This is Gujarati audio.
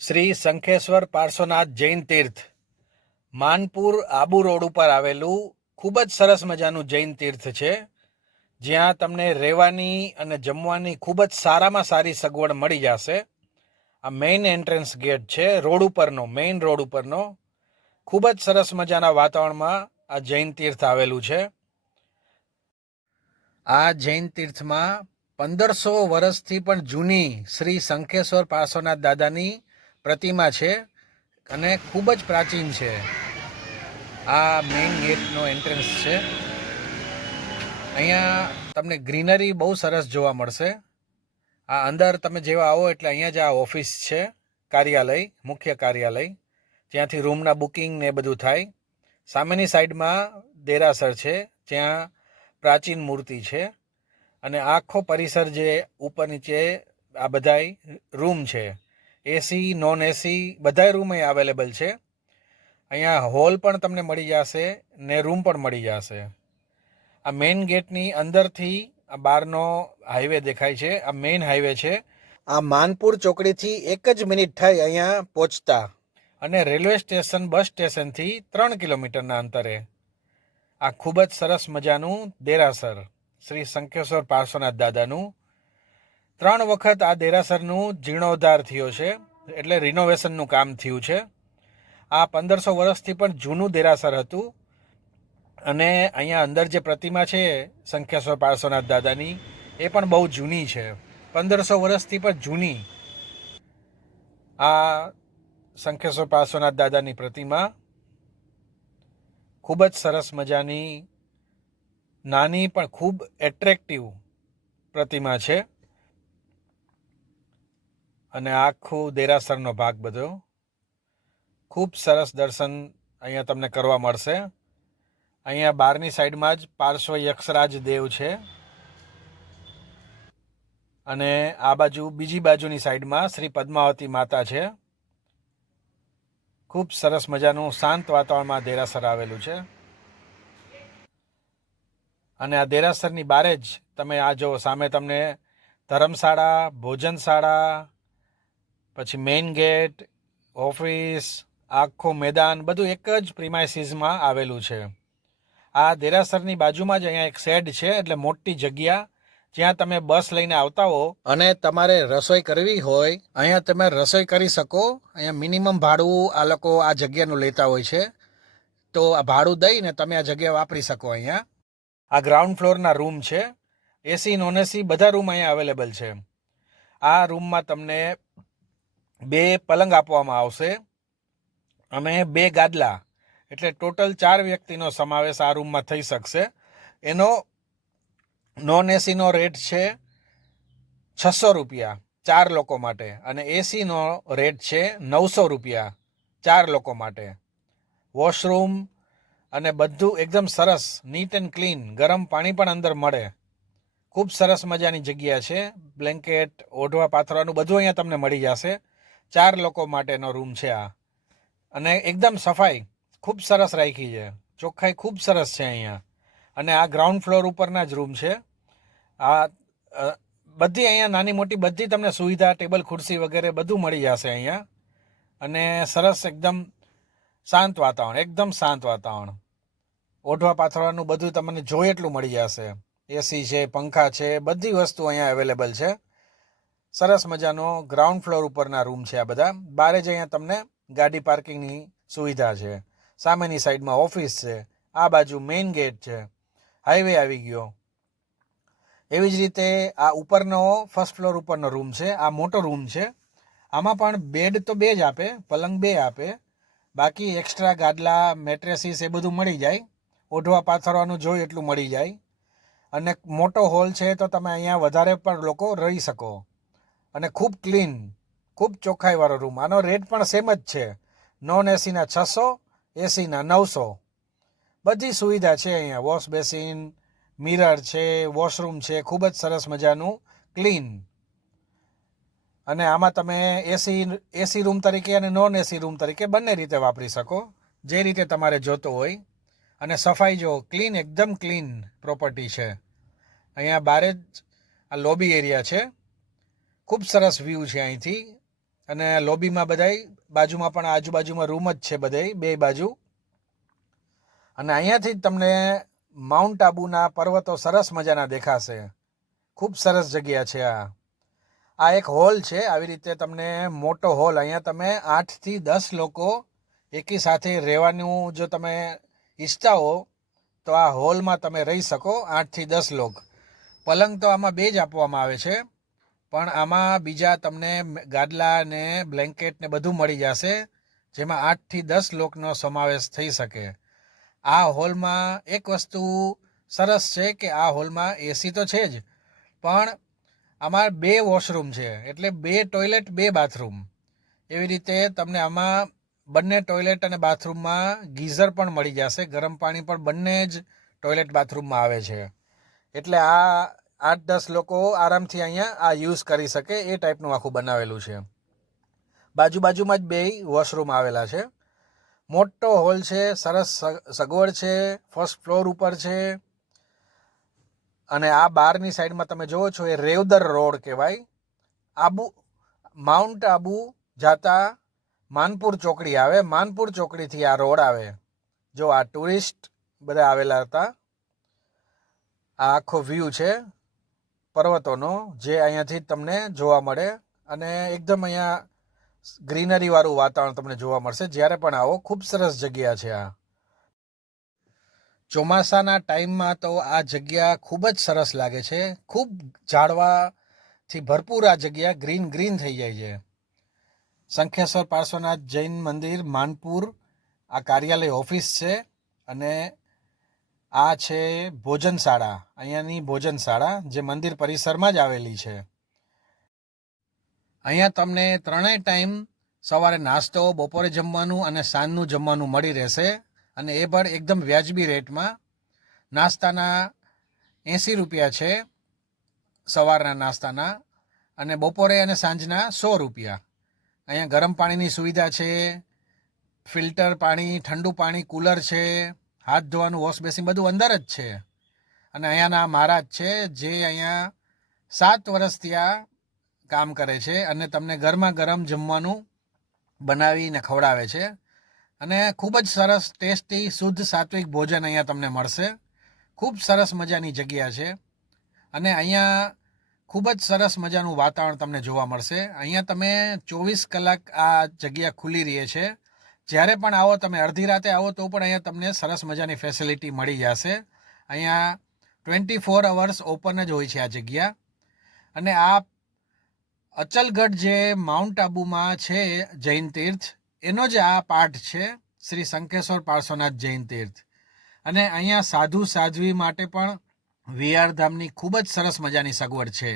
શ્રી શંખેશ્વર પાર્શ્વનાથ જૈન તીર્થ માનપુર આબુ રોડ ઉપર આવેલું ખૂબ જ સરસ મજાનું જૈન તીર્થ છે, જ્યાં તમને રહેવાની અને જમવાની ખૂબ જ સારામાં સારી સગવડ મળી જશે. આ મેઇન એન્ટ્રન્સ ગેટ છે, રોડ ઉપરનો, મેઇન રોડ ઉપરનો. ખૂબ જ સરસ મજાના વાતાવરણમાં આ જૈન તીર્થ આવેલું છે. આ જૈન તીર્થમાં 1500 વર્ષથી પણ જૂની શ્રી શંખેશ્વર પાર્શ્વનાથ દાદાની પ્રતિમા છે અને ખૂબ જ પ્રાચીન છે. આ મેઇન ગેટનો એન્ટ્રન્સ છે. અહીંયા તમને ગ્રીનરી બહુ સરસ જોવા મળશે. આ અંદર તમે જેવા આવો એટલે અહીંયા જ આ ઓફિસ છે, કાર્યાલય, મુખ્ય કાર્યાલય, ત્યાંથી રૂમના બુકિંગ ને એ બધું થાય. સામેની સાઈડમાં દેરાસર છે, જ્યાં પ્રાચીન મૂર્તિ છે અને આખો પરિસર જે ઉપર નીચે આ બધાય રૂમ છે, એસી નોન એસી બધાય રૂમ અહીં અવેલેબલ છે. અહીંયા હોલ પણ તમને મળી જશે ને રૂમ પણ મળી જશે. આ મેઇન ગેટની અંદરથી આ બહારનો હાઈવે દેખાય છે. આ મેઇન હાઈવે છે. આ માનપુર ચોકડીથી 1 જ મિનિટ થાય અહીંયા પહોંચતા, અને રેલવે સ્ટેશન, બસ સ્ટેશનથી 3 કિલોમીટરના અંતરે આ ખૂબ જ સરસ મજાનું દેરાસર શ્રી શંખેશ્વર પાર્શ્વનાથ દાદાનું. 3 વખત આ દેરાસરનું જીર્ણોદ્ધાર થયો છે, એટલે રિનોવેશનનું કામ થયું છે. આ 1500 વર્ષથી પણ જૂનું દેરાસર હતું અને અહીંયા અંદર જે પ્રતિમા છે શંખેશ્વર પાર્શ્વનાથ દાદાની, એ પણ બહુ જૂની છે. 1500 વર્ષથી પણ જૂની આ શંખેશ્વર પાર્શ્વનાથ દાદાની પ્રતિમા ખૂબ જ સરસ મજાની, નાની પણ ખૂબ એટ્રેક્ટિવ પ્રતિમા છે. અને આખું દેરાસરનો ભાગ બધો ખૂબ સરસ દર્શન અહીંયા તમને કરવા મળશે. અહીંયા બહારની સાઈડમાં જ પાર્શ્વ યક્ષરાજ દેવ છે અને આ બાજુ બીજી બાજુની સાઈડમાં શ્રી પદ્માવતી માતા છે. ખૂબ સરસ મજાનું શાંત વાતાવરણમાં દેરાસર આવેલું છે. અને આ દેરાસરની બારે જ તમે આ જો સામે તમને ધર્મશાળા, ભોજનશાળા, પછી મેઇન ગેટ, ઓફિસ, આખો મેદાન બધું એક જ પ્રિમાઇસીસમાં આવેલું છે. આ દેરાસરની બાજુમાં જ અહીંયા એક શેડ છે, એટલે મોટી જગ્યા, જ્યાં તમે બસ લઈને આવતા હો અને તમારે રસોઈ કરવી હોય, અહીંયા તમે રસોઈ કરી શકો. અહીંયા મિનિમમ ભાડું આ લોકો આ જગ્યાનું લેતા હોય છે, તો આ ભાડું દઈને તમે આ જગ્યા વાપરી શકો. અહીંયા આ ગ્રાઉન્ડ ફ્લોરના રૂમ છે. એસી નોન એસી બધા રૂમ અહીંયા અવેલેબલ છે. આ રૂમમાં તમને 2 પલંગ આપવામાં આવશે અને 2 ગાદલા, એટલે ટોટલ 4 વ્યક્તિનો સમાવેશ આ રૂમમાં થઈ શકશે. એનો નોન એસીનો રેટ છે 600 રૂપિયા 4 લોકો માટે, અને એસીનો રેટ છે 900 રૂપિયા 4 લોકો માટે. વોશરૂમ અને બધું એકદમ સરસ, નીટ એન્ડ ક્લીન. ગરમ પાણી પણ અંદર મળે. ખૂબ સરસ મજાની જગ્યા છે. બ્લેન્કેટ, ઓઢવા પાથરવાનું બધું અહીંયા તમને મળી જશે. 4 લોકો માટેનો રૂમ છે આ, અને એકદમ સફાઈ ખૂબ સરસ રાખી છે, ચોખ્ખાઈ ખૂબ સરસ છે અહીંયા. અને આ ગ્રાઉન્ડ ફ્લોર ઉપરના જ રૂમ છે. આ બધી અહીંયા નાની મોટી બધી તમને સુવિધા, ટેબલ ખુરશી વગેરે બધું મળી જશે અહીંયા. અને સરસ એકદમ શાંત વાતાવરણ, એકદમ શાંત વાતાવરણ. ઓઢવા પાથરવાનું બધું તમને જોઈએ એટલું મળી જશે. એસી છે, પંખા છે, બધી વસ્તુ અહીંયા અવેલેબલ છે. સરસ મજાનો ગ્રાઉન્ડ ફ્લોર ઉપરના રૂમ છે આ બધા. બારે જ અહીંયા તમને ગાડી પાર્કિંગની સુવિધા છે. સામેની સાઈડમાં ઓફિસ છે, આ બાજુ મેઇન ગેટ છે, હાઈવે આવી ગયો. એવી જ રીતે આ ઉપરનો ફર્સ્ટ ફ્લોર ઉપરનો રૂમ છે. આ મોટો રૂમ છે. આમાં પણ બેડ તો 2 જ આપે, પલંગ 2 આપે, બાકી એક્સ્ટ્રા ગાદલા, મેટ્રેસીસ એ બધું મળી જાય. ઓઢવા પાથરવાનું જોઈએ એટલું મળી જાય. અને મોટો હોલ છે, તો તમે અહીંયા વધારે પણ લોકો રહી શકો. અને ખૂબ ક્લીન, ખૂબ ચોખ્ખાઈવાળો રૂમ. આનો રેટ પણ સેમ જ છે. નોન એસીના 600, એસીના 900. બધી સુવિધા છે અહીંયા. વોશ બેસિન, મિરર છે, વોશરૂમ છે, ખૂબ જ સરસ મજાનું ક્લીન. અને આમાં તમે એસી રૂમ તરીકે અને નોન એસી રૂમ તરીકે બંને રીતે વાપરી શકો, જે રીતે તમારે જોતો હોય. અને સફાઈ જો, ક્લીન, એકદમ ક્લીન પ્રોપર્ટી છે. અહીંયા બારે જ આ લોબી એરિયા છે. ખૂબ સરસ વ્યૂ છે અહીંથી. અને લોબીમાં બધાય બાજુમાં પણ આજુબાજુમાં રૂમ જ છે બધાય બે બાજુ. અને અહીંયાથી જ તમને માઉન્ટ આબુના પર્વતો સરસ મજાના દેખાશે. ખૂબ સરસ જગ્યા છે આ એક હોલ છે. આવી રીતે તમને મોટો હોલ, અહીંયા તમે 8 થી 10 લોકો એકી સાથે રહેવાનું જો તમે ઈચ્છતા હો તો આ હોલમાં તમે રહી શકો. 8 થી 10 લોક. પલંગ તો આમાં 2 જ આપવામાં આવે છે, પણ આમાં બીજા તમને ગાદલા ને બ્લેન્કેટ ને બધું મળી જશે, જેમાં 8 થી 10 લોકનો સમાવેશ થઈ શકે. આ હોલમાં એક વસ્તુ સરસ છે કે આ હોલમાં એસી તો છે જ, પણ આમાં 2 વોશરૂમ છે, એટલે 2 ટોયલેટ 2 બાથરૂમ. એવી રીતે તમને આમાં બંને ટોયલેટ અને બાથરૂમમાં ગીઝર પણ મળી જશે. ગરમ પાણી પણ બંને જ ટોયલેટ બાથરૂમમાં આવે છે. એટલે આ 8-10 લોકો આરામથી અહીંયા આ યુઝ કરી શકે એ ટાઈપનું આખું બનાવેલું છે. બાજુબાજુમાં જ 2 વોશરૂમ આવેલા છે. મોટો હોલ છે, સરસ સગવડ છે, ફર્સ્ટ ફ્લોર ઉપર છે. અને આ બહારની સાઈડમાં તમે જોવો છો એ રેવદર રોડ કહેવાય. માઉન્ટ આબુ જાતા માનપુર ચોકડી આવે. માનપુર ચોકડીથી આ રોડ આવે. જો આ ટુરિસ્ટ બધા આવેલા હતા. આ આખો વ્યૂ છે પર્વતોનો, જે અહીંયાથી તમને જોવા મળે. અને એકદમ અહીંયા ગ્રીનરી વાળું વાતાવરણ તમને જોવા મળશે જ્યારે પણ આવો. ખૂબ સરસ જગ્યા છે આ. ચોમાસાના ટાઈમમાં તો આ જગ્યા ખૂબ જ સરસ લાગે છે. ખૂબ ઝાડવાથી ભરપૂર આ જગ્યા ગ્રીન થઈ જાય છે. શંખેશ્વર પાર્શ્વનાથ જૈન મંદિર માનપુર આ કાર્યાલય ઓફિસ છે. અને આ છે ભોજનશાળા, અહીંયાની ભોજનશાળા જે મંદિર પરિસરમાં જ આવેલી છે. અહીંયા તમને 3 ટાઈમ સવારે નાસ્તો, બપોરે જમવાનું અને સાંજનું જમવાનું મળી રહેશે. અને એ પણ એકદમ વ્યાજબી રેટમાં. નાસ્તાના 80 રૂપિયા છે સવારના નાસ્તાના, અને બપોરે અને સાંજના 100 રૂપિયા. અહીંયા ગરમ પાણીની સુવિધા છે, ફિલ્ટર પાણી, ઠંડુ પાણી, કુલર છે, હાથ ધોવાનું વોશ બેસિન બધું અંદર જ છે. અને અહીંયાના મહારાજ છે જે અહીંયા 7 વર્ષથી આ કામ કરે છે અને તમને ગરમા ગરમ જમવાનું બનાવીને ખવડાવે છે. અને ખૂબ જ સરસ ટેસ્ટી શુદ્ધ સાત્વિક ભોજન અહીંયા તમને મળશે. ખૂબ સરસ મજાની જગ્યા છે. અને અહીંયા ખૂબ જ સરસ મજાનું વાતાવરણ તમને જોવા મળશે. અહીંયા તમે 24 કલાક આ જગ્યા ખુલ્લી રહે છે. જ્યારે પણ આવો તમે અડધી રાતે આવો તો પણ અહીંયા તમને સરસ મજાની ફેસિલિટી મળી જશે. અહીંયા 24 અવર્સ ઓપન જ હોય છે આ જગ્યા. અને આ અચલગઢ જે માઉન્ટ આબુમાં છે જૈન તીર્થ, એનો જ આ પાર્ટ છે, શ્રી શંખેશ્વર પાર્શ્વનાથ જૈન તીર્થ. અને અહીંયા સાધુ સાધ્વી માટે પણ વિહાર ધામની ખૂબ જ સરસ મજાની સગવડ છે.